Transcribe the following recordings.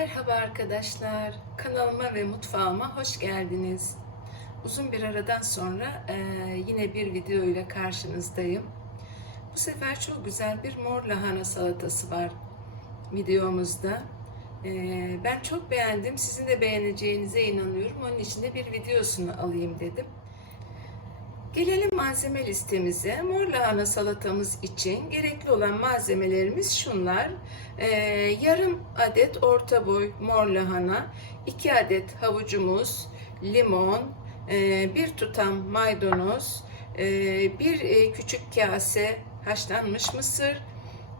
Merhaba arkadaşlar. Kanalıma ve mutfağıma hoş geldiniz. Uzun bir aradan sonra e, yine bir video ile karşınızdayım. Bu sefer çok güzel bir mor lahana salatası var videomuzda. E, ben çok beğendim. Sizin de beğeneceğinize inanıyorum. Onun için de bir videosunu alayım dedim. Gelelim malzeme listemize. Mor lahana salatamız için gerekli olan malzemelerimiz şunlar. Ee, yarım adet orta boy mor lahana, 2 adet havucumuz, limon, e, bir tutam maydanoz, e, bir e, küçük kase haşlanmış mısır,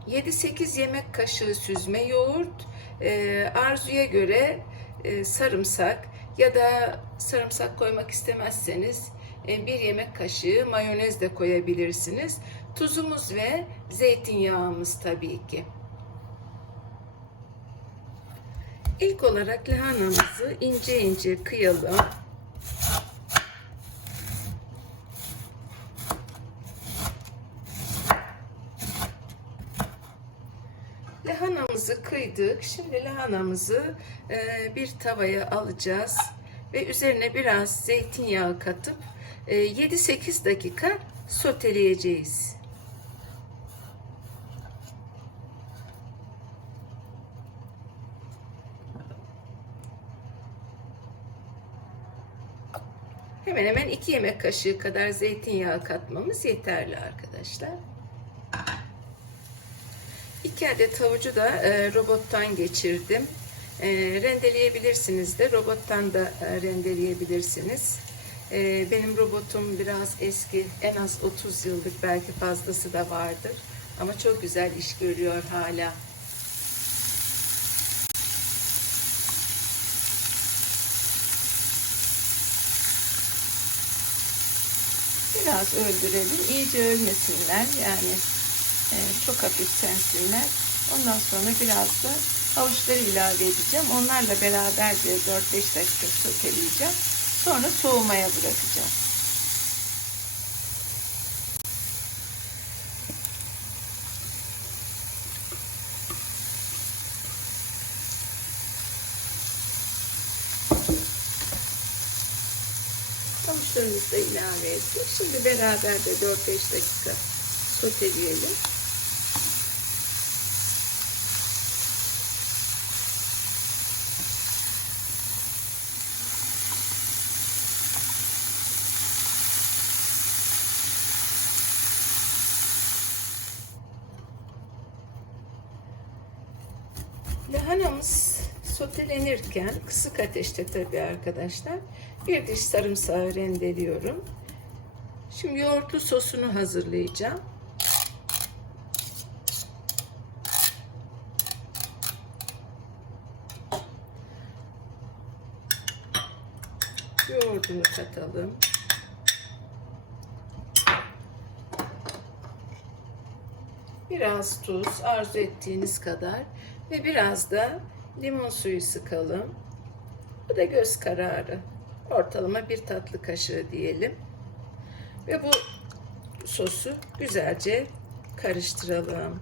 7-8 yemek kaşığı süzme yoğurt, e, arzuya göre e, sarımsak ya da sarımsak koymak istemezseniz bir yemek kaşığı mayonez de koyabilirsiniz. Tuzumuz ve zeytinyağımız tabii ki. İlk olarak lahanamızı ince ince kıyalım. Lahanamızı kıydık. Şimdi lahanamızı e, bir tavaya alacağız ve üzerine biraz zeytinyağı katıp e, 7-8 dakika soteleyeceğiz. Hemen hemen 2 yemek kaşığı kadar zeytinyağı katmamız yeterli arkadaşlar. 2 adet havucu da e, robottan geçirdim. E, rendeleyebilirsiniz de robottan da e, rendeleyebilirsiniz. E, benim robotum biraz eski, en az 30 yıllık belki fazlası da vardır. Ama çok güzel iş görüyor hala. Biraz öldürelim. iyice ölmesinler. Yani e, çok hafif sensinler. Ondan sonra biraz da havuçları ilave edeceğim. Onlarla beraber de 4-5 dakika soteleyeceğim. Sonra soğumaya bırakacağım. Havuçlarımızı da ilave ettik. Şimdi beraber de 4-5 dakika soteleyelim. Lahanamız sotelenirken kısık ateşte tabii arkadaşlar bir diş sarımsağı rendeliyorum. Şimdi yoğurtlu sosunu hazırlayacağım. Yoğurdunu katalım. Biraz tuz arzu ettiğiniz kadar ve biraz da limon suyu sıkalım. Bu da göz kararı. Ortalama bir tatlı kaşığı diyelim. Ve bu sosu güzelce karıştıralım.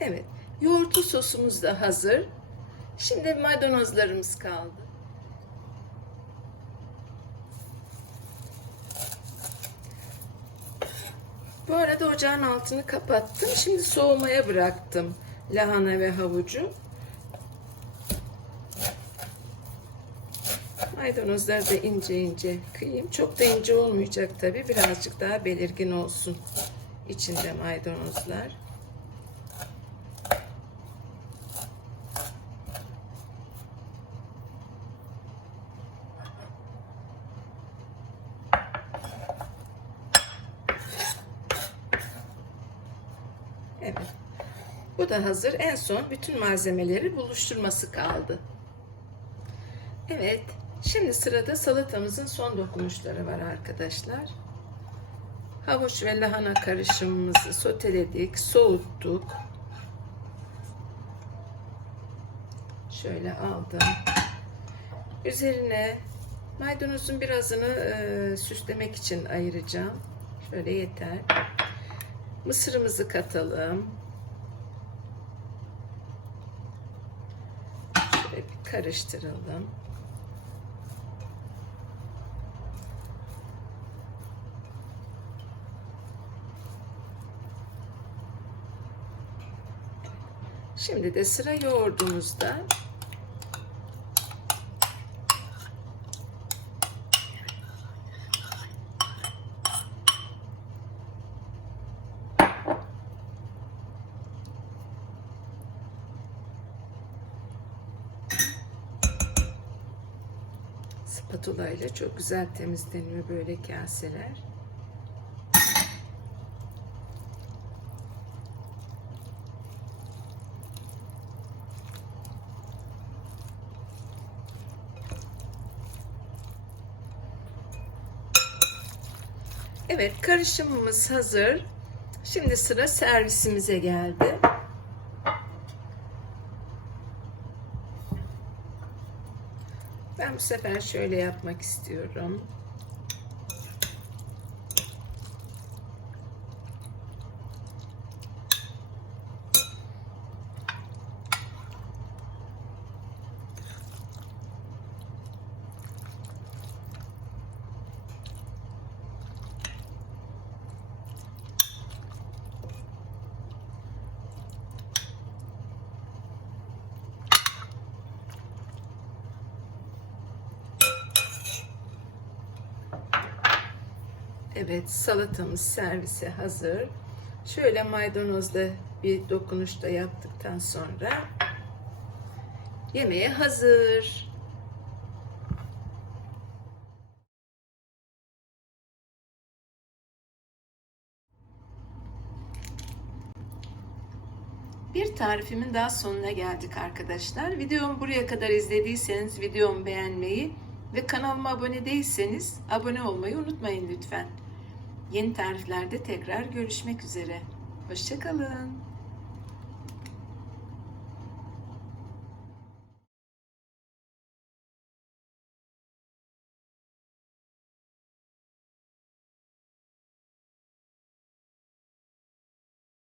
Evet, yoğurtlu sosumuz da hazır. Şimdi maydanozlarımız kaldı. Bu arada ocağın altını kapattım. Şimdi soğumaya bıraktım lahana ve havucu. Maydanozları da ince ince kıyayım. Çok da ince olmayacak tabi. Birazcık daha belirgin olsun içinde maydanozlar. Evet. Bu da hazır. En son bütün malzemeleri buluşturması kaldı. Evet. Şimdi sırada salatamızın son dokunuşları var arkadaşlar. Havuç ve lahana karışımımızı soteledik, soğuttuk. Şöyle aldım. Üzerine Maydanozun birazını e, süslemek için ayıracağım. Şöyle yeter. Mısırımızı katalım. Şöyle bir karıştıralım. Şimdi de sıra yoğurdumuzda. Spatula ile çok güzel temizleniyor böyle kaseler. Evet karışımımız hazır. Şimdi sıra servisimize geldi. Ben bu sefer şöyle yapmak istiyorum. Evet salatamız servise hazır. Şöyle maydanozla bir dokunuş da yaptıktan sonra yemeğe hazır. Bir tarifimin daha sonuna geldik arkadaşlar. Videomu buraya kadar izlediyseniz videomu beğenmeyi ve kanalıma abone değilseniz abone olmayı unutmayın lütfen. Yeni tariflerde tekrar görüşmek üzere. Hoşçakalın.